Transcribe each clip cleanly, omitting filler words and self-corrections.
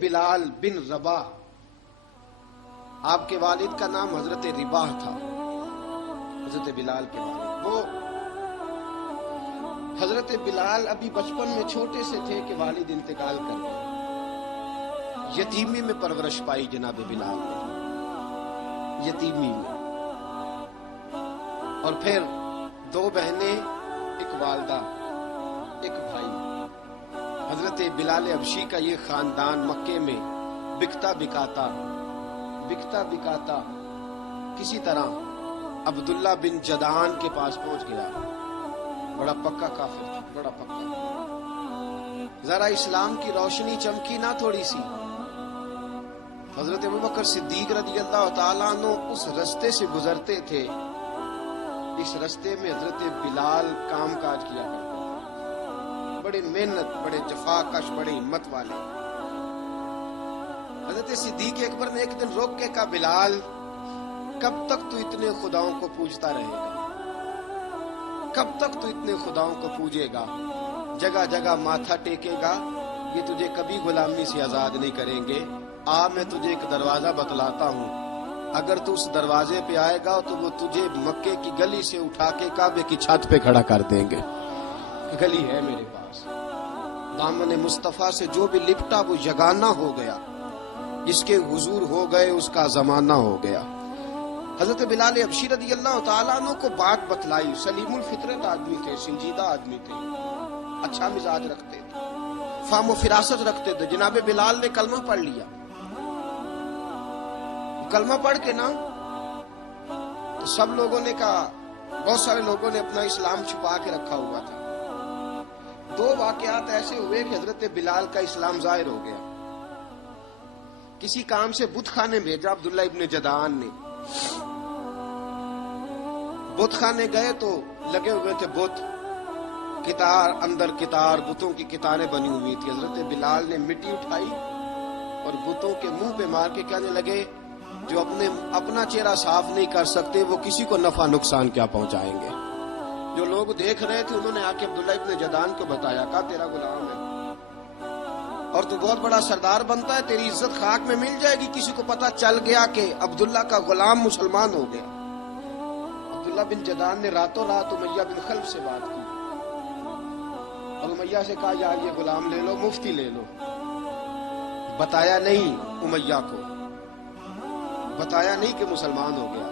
بلال بن رباح، آپ کے والد کا نام حضرت رباح تھا، حضرت بلال کے والد۔ وہ حضرت بلال ابھی بچپن میں چھوٹے سے تھے کہ والد انتقال کر گئے، یتیمی میں پرورش پائی جناب بلال نے، یتیمی میں، اور پھر 2 بہنیں، ایک والدہ، ایک بھائی۔ حضرت بلال حبشی کا یہ خاندان مکے میں بکتا بکاتا کسی طرح عبداللہ بن جدعان کے پاس پہنچ گیا۔ بڑا پکا کافر تھا، بڑا پکا۔ ذرا اسلام کی روشنی چمکی نہ تھوڑی سی، حضرت ابوبکر صدیق رضی اللہ تعالیٰ عنہ اس رستے سے گزرتے تھے، اس رستے میں حضرت بلال کام کاج کیا کرتے تھے، بڑے محنت، بڑے جفاکش، بڑے ہمت والے۔ حضرت صدیق اکبر نے ایک دن روک کے کہا، بلال کب تک تو اتنے خداؤں کو پوجتا رہے گا؟ کب تک تو اتنے خداؤں کو پوجے گا، جگہ جگہ ماتھا ٹیکے گا؟ یہ تجھے کبھی غلامی سے آزاد نہیں کریں گے۔ میں تجھے ایک دروازہ بتلاتا ہوں، اگر تو اس دروازے پہ آئے گا تو وہ تجھے مکے کی گلی سے اٹھا کے کعبے کی چھت پہ کھڑا کر دیں گے۔ گلی ہے میرے پاس، دامن مصطفیٰ سے جو بھی لپٹا وہ یگانہ ہو گیا، جس کے حضور ہو گئے اس کا زمانہ ہو گیا۔ حضرت بلال حبشی رضی اللہ تعالیٰ عنہ کو بات بتلائی، سلیم الفطرت آدمی تھے، سنجیدہ آدمی تھے، اچھا مزاج رکھتے تھے، فہم و فراست رکھتے تھے۔ جناب بلال نے کلمہ پڑھ لیا، کلمہ پڑھ کے نا تو سب لوگوں نے کہا، بہت سارے لوگوں نے اپنا اسلام چھپا کے رکھا ہوا تھا۔ 2 واقعات ایسے ہوئے کہ حضرت بلال کا اسلام ظاہر ہو گیا۔ کسی کام سے بت خانے بھیجا عبداللہ ابن جدعان نے، بت خانے گئے تو لگے ہوئے تھے بت، کتار اندر کتار، بتوں کی کتاریں بنی ہوئی تھی۔ حضرت بلال نے مٹی اٹھائی اور بتوں کے منہ پہ مار کے کہنے لگے، جو اپنا چہرہ صاف نہیں کر سکتے وہ کسی کو نفع نقصان کیا پہنچائیں گے۔ جو لوگ دیکھ رہے تھے انہوں نے آ کے عبداللہ ابن جدعان کو بتایا، کہا تیرا غلام ہے اور تو بہت بڑا سردار بنتا ہے، تیری عزت خاک میں مل جائے گی۔ کسی کو پتا چل گیا کہ عبداللہ کا غلام مسلمان ہو گیا۔ عبداللہ بن جدعان نے راتوں رات امیہ بن خلف سے بات کی اور امیہ سے کہا، یار یہ غلام لے لو، مفتی لے لو۔ بتایا نہیں امیہ کو، بتایا نہیں کہ مسلمان ہو گیا۔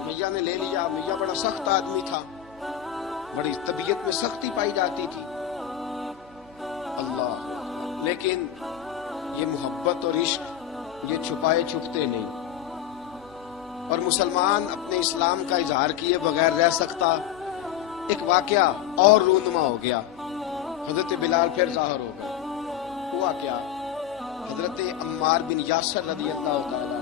امیہ نے لے لیا۔ امیہ بڑا سخت آدمی تھا، بڑی طبیعت میں سختی پائی جاتی تھی، اللہ، لیکن یہ محبت اور عشق یہ چھپائے چھپتے نہیں، اور مسلمان اپنے اسلام کا اظہار کیے بغیر رہ سکتا۔ ایک واقعہ اور رونما ہو گیا، حضرت بلال پھر ظاہر ہو گئے۔ ہوا کیا؟ حضرت عمار بن یاسر رضی اللہ تعالیٰ عنہ،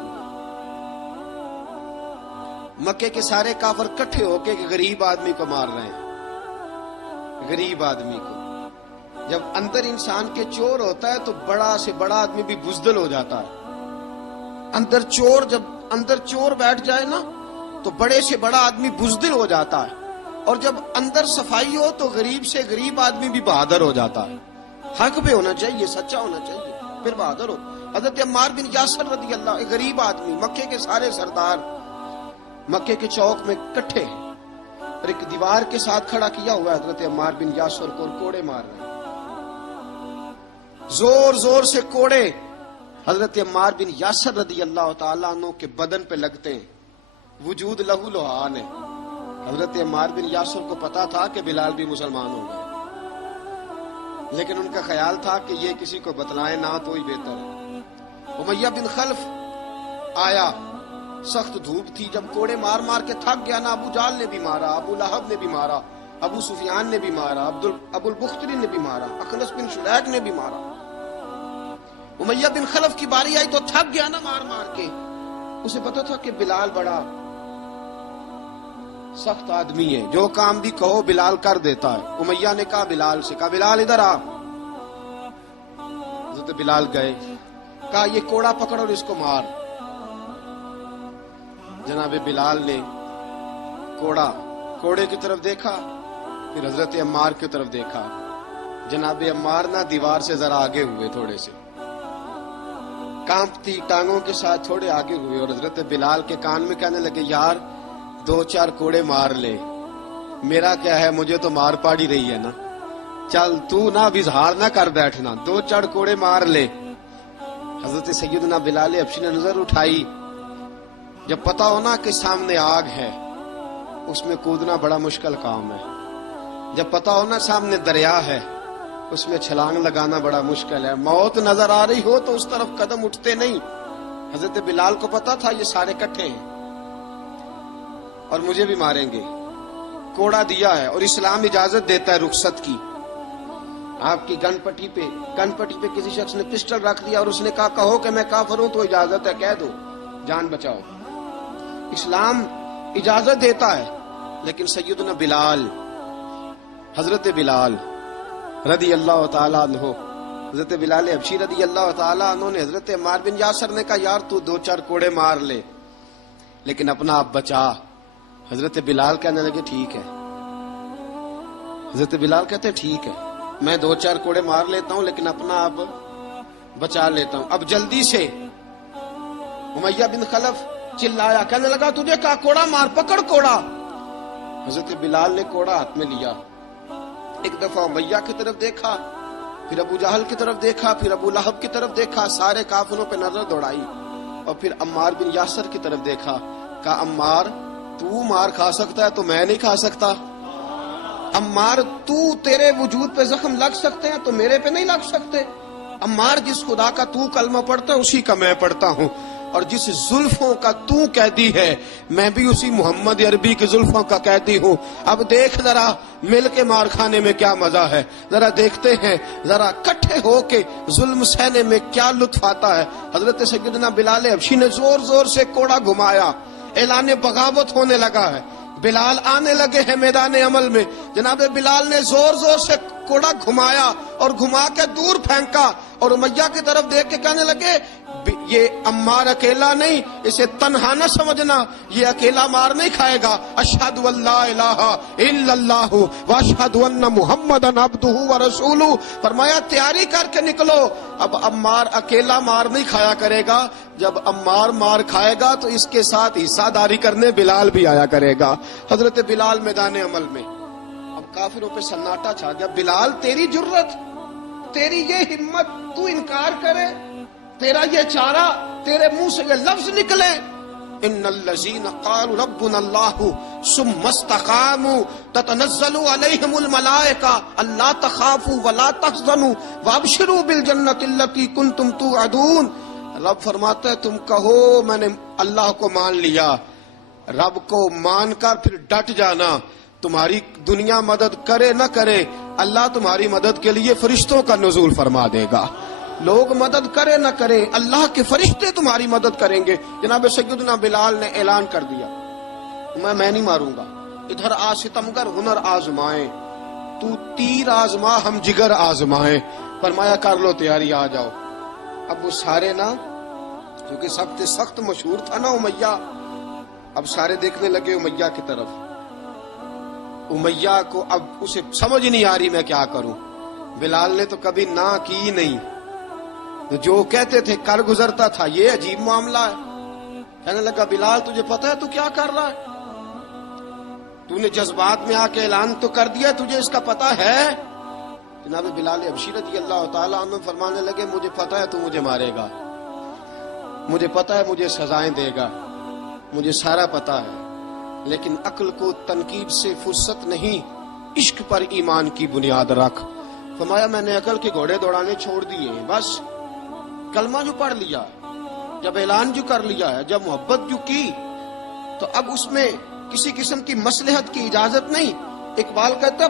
مکے کے سارے کافر کٹھے ہو کے غریب آدمی کو مار رہے ہیں، غریب آدمی کو۔ جب اندر انسان کے چور ہوتا ہے تو بڑا سے بڑا آدمی بھی بزدل ہو جاتا ہے۔ جب اندر چور بیٹھ جائے نا تو بڑے سے بڑا آدمی بزدل ہو جاتا ہے، اور جب اندر صفائی ہو تو غریب سے غریب آدمی بھی بہادر ہو جاتا ہے۔ حق پہ ہونا چاہیے، سچا ہونا چاہیے، پھر بہادر ہو۔ حضرت عمار بن یاسر رضی اللہ، ایک غریب آدمی، مکے کے سارے سردار مکے کے چوک میں کٹھے ہیں اور ایک دیوار کے ساتھ کھڑا کیا ہوا ہے حضرت عمار بن یاسر کو، اور کوڑے مار رہے ہیں، زور زور سے کوڑے حضرت عمار بن یاسر رضی اللہ تعالیٰ عنہ کے بدن پہ لگتے ہیں، وجود لہو لہان ہے۔ حضرت عمار بن یاسر کو پتا تھا کہ بلال بھی مسلمان ہو گئے، لیکن ان کا خیال تھا کہ یہ کسی کو بتلائے نہ تو ہی بہتر ہے۔ امیہ بن خلف آیا، سخت دھوپ تھی، جب کوڑے مار مار کے تھک گیا نا، ابو جال نے بھی مارا، ابو لہب نے بھی مارا، ابو سفیان نے بھی مارا، ابو البختری نے بھی مارا، اخنس بن شلیک نے بھی مارا۔ امیہ بن خلف کی باری آئی تو تھک گیا نا مار مار کے، اسے پتا تھا کہ بلال بڑا سخت آدمی ہے، جو کام بھی کہو بلال کر دیتا ہے۔ امیہ نے کہا بلال سے، کہا بلال ادھر آ۔ حضرت بلال گئے، کہا یہ کوڑا پکڑ اور اس کو مار۔ جناب بلال نے کوڑے کی طرف دیکھا، پھر حضرت عمار کی طرف دیکھا۔ جناب عمار نہ دیوار سے ذرا آگے ہوئے تھوڑے سے، کانپتی ٹانگوں کے ساتھ تھوڑے آگے ہوئے اور حضرت بلال کے کان میں کہنے لگے یار 2-4 کوڑے مار لے، میرا کیا ہے، مجھے تو مار پاڑی رہی ہے نا، چل تو نہ اب اظہار نہ کر بیٹھنا، 2-4 کوڑے مار لے۔ حضرت سیدنا بلال حبشی نے نظر اٹھائی، جب پتا ہونا کہ سامنے آگ ہے اس میں کودنا بڑا مشکل کام ہے، جب پتا ہونا سامنے دریا ہے اس میں چھلانگ لگانا بڑا مشکل ہے، موت نظر آ رہی ہو تو اس طرف قدم اٹھتے نہیں۔ حضرت بلال کو پتا تھا یہ سارے کٹھے ہیں اور مجھے بھی ماریں گے، کوڑا دیا ہے اور اسلام اجازت دیتا ہے رخصت کی۔ آپ کی گن پٹی پہ کسی شخص نے پسٹل رکھ دیا اور اس نے کہا کہو کہ میں کافر ہوں تو اجازت ہے، کہہ دو، جان بچاؤ، اسلام اجازت دیتا ہے۔ لیکن سیدنا بلال، حضرت بلال رضی اللہ تعالیٰ عنہ، حضرت بلال حبشی رضی اللہ تعالیٰ عنہ نے حضرت عمار بن یاسر نے کہا یار تو 2-4 کوڑے مار لے لیکن اپنا آپ بچا۔ حضرت بلال کہنے لگے ٹھیک ہے، حضرت بلال کہتے ٹھیک ہے میں 2-4 کوڑے مار لیتا ہوں لیکن اپنا آپ بچا لیتا ہوں۔ اب جلدی سے امیہ بن خلف چلایا، کہنے لگا تجھے کہا کوڑا مار، پکڑ کوڑا۔ حضرت بلال نے کوڑا ہاتھ میں لیا، ایک دفعہ امیہ کی طرف دیکھا، پھر ابو جہل کی طرف دیکھا، پھر ابو لہب کی طرف دیکھا، سارے کافروں پہ نظر دوڑائی اور پھر عمار بن یاسر کی طرف دیکھا، کہا عمار تو مار کھا سکتا ہے تو میں نہیں کھا سکتا، عمار تو تیرے وجود پہ زخم لگ سکتے ہیں تو میرے پہ نہیں لگ سکتے، عمار جس خدا کا تو کلمہ پڑھتا ہے اسی کا میں پڑھتا ہوں، اور جس زلفوں کا تو قیدی ہے میں بھی اسی محمد عربی کی زلفوں کا قیدی ہوں۔ اب دیکھ ذرا مل کے مار کھانے میں کیا مزہ ہے، ذرا دیکھتے ہیں ذرا کٹھے ہو کے ظلم سہنے میں کیا لطف آتا ہے۔ حضرت سیدنا بلال حبشی نے زور زور سے کوڑا گھمایا، اعلان بغاوت ہونے لگا ہے، بلال آنے لگے ہیں میدان عمل میں۔ جناب بلال نے زور زور سے کوڑا گھمایا اور گھما کے دور پھینکا اور امیہ کی طرف دیکھ کے کہنے لگے یہ عمار اکیلا نہیں، اسے تنہا نہ سمجھنا، یہ اکیلا مار نہیں کھائے گا۔ اشہد ان لا الہ الا اللہ واشہد ان محمدا عبدہ ورسولہ، فرمایا تیاری کر کے نکلو، اب عمار اکیلا مار نہیں کھایا کرے گا، جب عمار مار کھائے گا تو اس کے ساتھ حصہ داری کرنے بلال بھی آیا کرے گا۔ حضرت بلال میدان عمل میں، اب کافروں پہ سناٹا چھا گیا۔ بلال تیری جرت، تیری یہ ہمت، تو انکار کرے، تیرا یہ چارہ، تیرے منہ سے یہ لفظ نکلے، ان الذین قالوا ربنا اللہ ثم استقاموا تتنزل علیہم الملائکہ الا تخافوا ولا تحزنوا وابشروا بالجنۃ التی کنتم توعدون۔ رب فرماتا ہے تم کہو میں نے اللہ کو مان لیا، رب کو مان کر پھر ڈٹ جانا، تمہاری دنیا مدد کرے نہ کرے اللہ تمہاری مدد کے لیے فرشتوں کا نزول فرما دے گا، لوگ مدد کرے نہ کرے اللہ کے فرشتے تمہاری مدد کریں گے۔ جناب سیدنا بلال نے اعلان کر دیا میں نہیں ماروں گا، ادھر آ ستمگر ہنر آزمائیں، تو تیر آزما ہم جگر آزمائیں، فرمایا کر لو تیاری آ جاؤ۔ اب وہ سارے نا جو کہ سخت مشہور تھا نا امیہ، اب سارے دیکھنے لگے امیہ کی طرف، امیہ کو اب اسے سمجھ نہیں آ رہی میں کیا کروں۔ بلال نے تو کبھی نہ کی نہیں، جو کہتے تھے کر گزرتا تھا، یہ عجیب معاملہ ہے۔ کہنے لگا بلال تجھے پتا ہے تو کیا کر رہا ہے، تو نے جذبات میں آ کے اعلان تو کر دیا، تجھے اس کا پتا ہے؟ جناب بلال حبشی رضی اللہ تعالیٰ عنہ فرمانے لگے مجھے پتا ہے تو مجھے مارے گا، مجھے پتا ہے مجھے سزائیں دے گا، مجھے سارا پتا ہے، لیکن عقل کو تنقید سے فرصت نہیں، عشق پر ایمان کی بنیاد رکھ۔ فرمایا میں نے عقل کے گھوڑے دوڑانے چھوڑ دیے ہیں، بس کلمہ جو پڑھ لیا، جب اعلان جو کر لیا ہے، جب محبت جو کی تو اب اس میں کسی قسم کی مصلحت کی اجازت نہیں۔ اقبال کہتا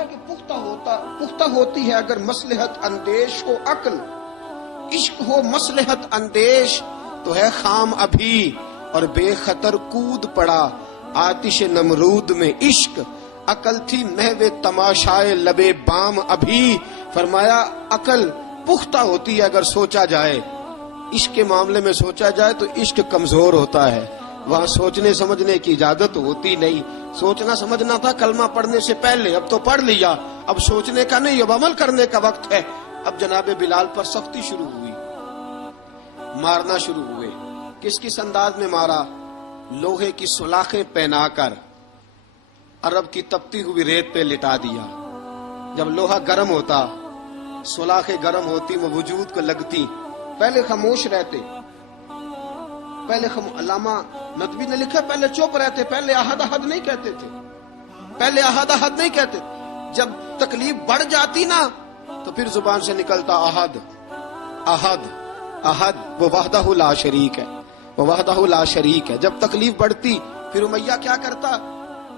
ہے کہ پختہ ہوتی ہے اگر مصلحت اندیش ہو عقل، عشق ہو مصلحت اندیش تو ہے خام ابھی، اور بے خطر کود پڑا آتش نمرود میں عشق، عقل تھی محو تماشائے لبے بام ابھی۔ فرمایا عقل پختہ ہوتی ہے اگر سوچا جائے، عشق کے معاملے میں سوچا جائے تو عشق کمزور ہوتا ہے، وہاں سوچنے سمجھنے کی اجازت ہوتی نہیں۔ سوچنا سمجھنا تھا کلمہ پڑھنے سے پہلے، اب تو پڑھ لیا، اب سوچنے کا نہیں، اب عمل کرنے کا وقت ہے۔ اب جناب بلال پر سختی شروع ہوئی، مارنا شروع ہوئے. کس کس انداز میں مارا؟ لوہے کی سلاخیں پہنا کر عرب کی تپتی ہوئی ریت پہ لٹا دیا. جب لوہا گرم ہوتا، سلاخیں گرم ہوتی، وہ وجود کو لگتی، پہلے خاموش رہتے. پہلے علامہ ندوی نے لکھا پہلے چپ رہتے، پہلے احد احد نہیں کہتے تھے، پہلے احد احد نہیں کہتے. جب تکلیف بڑھ جاتی نا تو پھر زبان سے نکلتا احد احد احد. وہ وحدہ لا شریک ہے، وہ وحدہ لا شریک ہے. جب تکلیف بڑھتی پھر امیہ کیا کرتا؟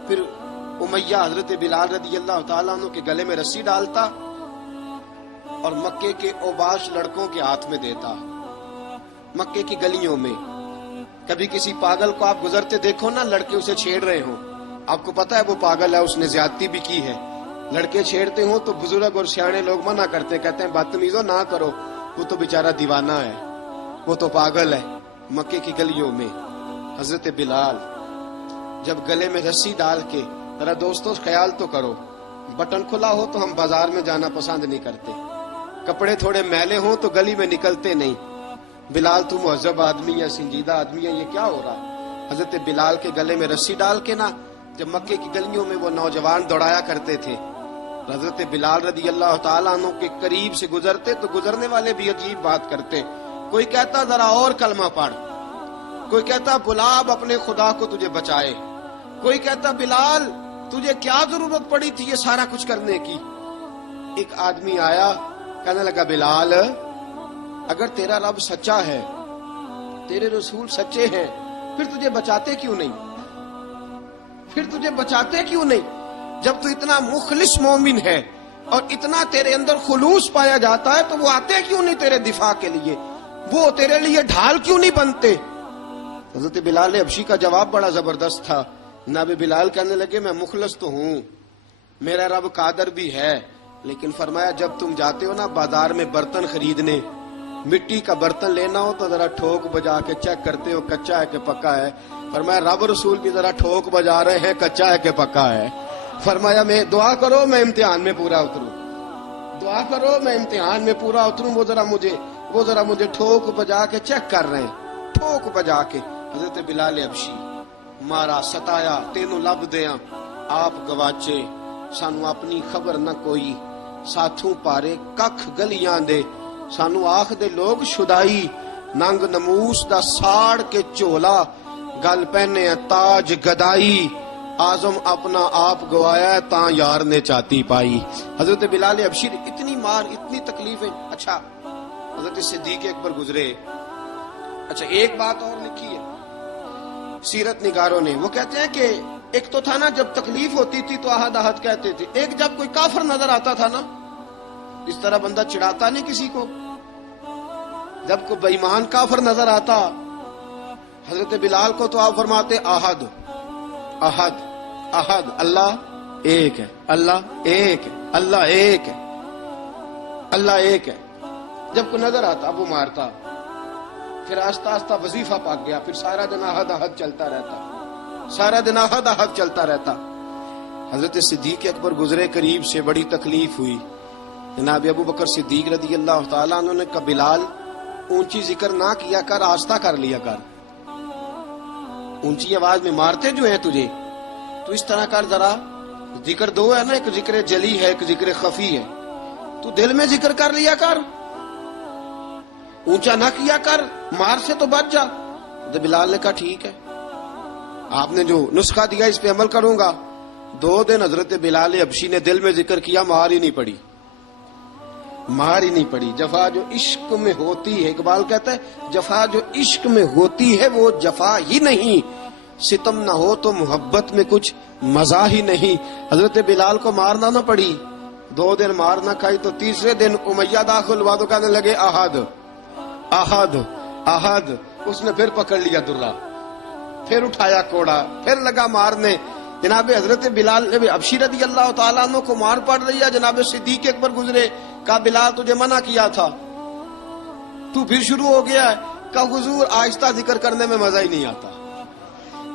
پھر امیہ حضرت بلال رضی اللہ تعالیٰ عنہ کے گلے میں رسی ڈالتا اور مکے کے اوباش لڑکوں کے ہاتھ میں دیتا. مکے کی گلیوں میں کبھی کسی پاگل کو آپ گزرتے دیکھو نا، لڑکے اسے چھیڑ رہے ہوں، آپ کو پتا ہے وہ پاگل ہے، اس نے زیادتی بھی کی ہے. لڑکے چھیڑتے ہوں تو بزرگ اور سیانے لوگ منع کرتے، کہتے ہیں بدتمیزوں نہ کرو، وہ تو بیچارہ دیوانہ ہے، وہ تو پاگل ہے. مکے کی گلیوں میں حضرت بلال جب گلے میں رسی ڈال کے، ذرا دوستوں خیال تو کرو، بٹن کھلا ہو تو ہم بازار میں جانا پسند نہیں کرتے، کپڑے تھوڑے میلے ہوں تو گلی میں نکلتے نہیں. بلال تو مہذب آدمی ہے، سنجیدہ آدمی ہے، یہ کیا ہو رہا ہے؟ حضرت بلال کے گلے میں رسی ڈال کے نا جب مکے کی گلیوں میں وہ نوجوان دوڑایا کرتے تھے، حضرت بلال رضی اللہ تعالیٰ عنہ کے قریب سے گزرتے تو گزرنے والے بھی عجیب بات کرتے. کوئی کہتا ذرا اور کلمہ پڑھ، کوئی کہتا بلا اب اپنے خدا کو تجھے بچائے، کوئی کہتا بلال تجھے کیا ضرورت پڑی تھی یہ سارا کچھ کرنے کی. ایک آدمی آیا کہنے لگا بلال اگر تیرا رب سچا ہے، تیرے رسول سچے ہیں، پھر تجھے بچاتے کیوں نہیں؟ پھر تجھے بچاتے کیوں نہیں؟ جب تو اتنا مخلص مومن ہے اور اتنا تیرے اندر خلوص پایا جاتا ہے تو وہ آتے کیوں نہیں تیرے دفاع کے لیے؟ وہ تیرے لیے ڈھال کیوں نہیں بنتے؟ حضرت بلال حبشی کا جواب بڑا زبردست تھا. جناب بلال کہنے لگے میں مخلص تو ہوں، میرا رب قادر بھی ہے، لیکن فرمایا جب تم جاتے ہو نا بازار میں برتن خریدنے، مٹی کا برتن لینا ہو تو ذرا ٹھوک بجا کے چیک کرتے ہو کچا ہے کہ پکا ہے. فرمایا رب رسول بھی ذرا ٹھوک بجا رہے ہیں کچا ہے کہ پکا ہے. فرمایا میں دعا کرو میں امتحان میں پورا اتروں، دعا کرو میں امتحان میں پورا اتروں. وہ ذرا مجھے ٹھوک بجا کے چیک کر رہے ہیں، ٹھوک بجا کے. حضرت بلال حبشی مارا ستایا تینوں لب دیاں آپ گواچے، سانو اپنی خبر نہ کوئی، ساتھوں پارے ککھ گلیاں دے، سانو آخ دے لوگ شدائی، ننگ نموس دا ساڑ کے چولا، گل پہنے تاج گدائی، آزم اپنا آپ گوایا تاں یار نے چاتی پائی. حضرت بلال حبشی اتنی مار، اتنی تکلیفیں. اچھا حضرت صدیق اکبر گزرے. اچھا ایک بات اور لکھی ہے سیرت نگاروں نے، وہ کہتے ہیں کہ ایک تو تھا نا جب تکلیف ہوتی تھی تو احد احد کہتے تھے، ایک جب کوئی کافر نظر آتا تھا نا، اس طرح بندہ چڑھاتا نہیں کسی کو، جب کوئی بے ایمان کافر نظر آتا حضرت بلال کو تو آپ فرماتے احد احد احد، اللہ ایک ہے، اللہ ایک ہے، اللہ ایک ہے، اللہ ایک ہے. جب کوئی نظر آتا اب وہ مارتا، پھر آہستہ آہستہ وظیفہ پاک گیا، پھر سارا دن احد احد چلتا رہتا، سارا دن احد احد چلتا رہتا. حضرت صدیق اکبر گزرے قریب سے، بڑی تکلیف ہوئی. جناب ابو بکر صدیق رضی اللہ تعالیٰ عنہ نے کہا بلال اونچی ذکر نہ کیا کر، آہستہ کر لیا کر، اونچی آواز میں مارتے جو ہیں تجھے تو اس طرح کر، ذرا ذکر دو ہے نا، ایک ذکر جلی ہے ایک ذکر خفی ہے، تو دل میں ذکر کر لیا کر، اونچا نہ کیا کر، مار سے تو بچ جا. تو بلال نے کہا ٹھیک ہے، آپ نے جو نسخہ دیا اس پہ عمل کروں گا. 2 دن حضرت بلال حبشی نے دل میں ذکر کیا، مار ہی نہیں پڑی، مار ہی نہیں پڑی. جفا جو عشق میں ہوتی ہے، اقبال کہتا ہے جفا جو عشق میں ہوتی ہے وہ جفا ہی نہیں، ستم نہ ہو تو محبت میں کچھ مزہ ہی نہیں. حضرت بلال کو مارنا نہ پڑی، 2 دن مار نہ کھائی تو تیسرے دن امیہ داخل ہوا تو کہنے لگے احد احد احد. اس نے پھر پکڑ لیا درہ، پھر اٹھایا کوڑا، پھر لگا مارنے. جناب حضرت بلال حبشی رضی اللہ تعالیٰ عنہ کو مار پڑ رہی ہے، جناب صدیق اکبر گزرے، کہا بلال تجھے منع کیا تھا، تو پھر شروع ہو گیا ہے. کہا حضور آہستہ ذکر کرنے میں مزہ ہی نہیں آتا،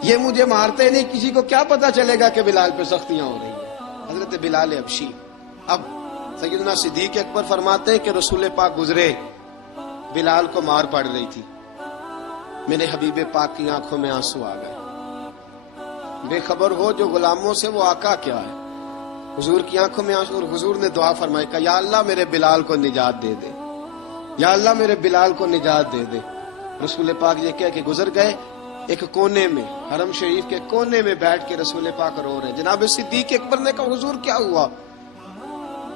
یہ مجھے مارتے نہیں، کسی کو کیا پتا چلے گا کہ بلال پہ سختیاں ہو رہی ہیں. حضرت بلال حبشی. اب سیدنا صدیق اکبر فرماتے ہیں کہ رسول پاک گزرے، بلال کو مار پڑ رہی تھی، میرے حبیب پاک کی آنکھوں میں آنسو آ گئے. بے خبر ہو جو غلاموں سے وہ آقا کیا ہے. حضور کی آنکھوں میں آنسو، اور حضور نے دعا فرمائی کہ یا اللہ میرے بلال کو نجات دے دے، یا اللہ میرے بلال کو نجات دے دے. رسول پاک یہ کہہ کے گزر گئے. ایک کونے میں، حرم شریف کے کونے میں بیٹھ کے رسول پاک رو رہے. جناب صدیق اکبر نے کہا حضور کیا ہوا؟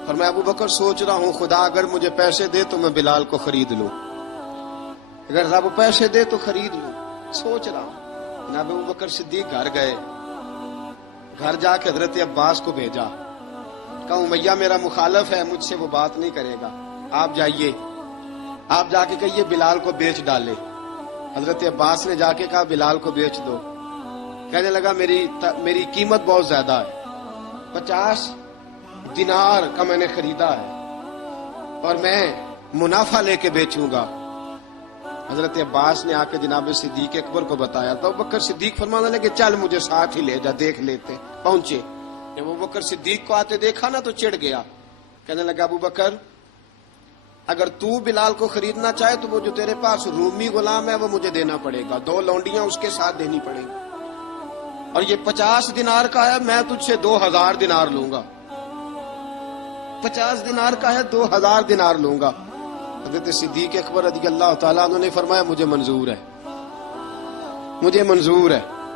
فرمایا ابو بکر سوچ رہا ہوں خدا اگر مجھے پیسے دے تو میں بلال کو خرید لوں، اگر رب پیسے دے تو خرید لوں، سوچ رہا ہوں. جناب ابو بکر صدیق گھر گئے، گھر جا کے حضرت عباس کو بھیجا، کہا امیہ میرا مخالف ہے، مجھ سے وہ بات نہیں کرے گا، آپ جائیے، آپ جا کے کہیے بلال کو بیچ ڈالے. حضرت عباس نے جا کے کہا بلال کو بیچ دو. کہنے لگا میری قیمت بہت زیادہ ہے، 50 دینار کا میں نے خریدا ہے اور میں منافع لے کے بیچوں گا. حضرت عباس نے آ کے جناب صدیق اکبر کو بتایا تو ابوبکر صدیق فرمانے لگے چل مجھے ساتھ ہی لے جا، دیکھ لیتے. پہنچے، جب ابوبکر صدیق کو آتے دیکھا نا تو چڑ گیا. کہنے لگا ابو بکر اگر تو بلال کو خریدنا چاہے تو وہ جو تیرے پاس رومی غلام ہے وہ مجھے دینا پڑے گا، 2 لونڈیاں اس کے ساتھ دینی پڑے گی، اور یہ 50 دینار کا ہے، میں تجھ سے 2000 دینار لوں گا. 50 دینار کا ہے، 2000 دینار لوں گا. حضرت صدیق اکبر رضی اللہ تعالیٰ عنہ نے فرمایا مجھے منظور ہے، مجھے منظور ہے.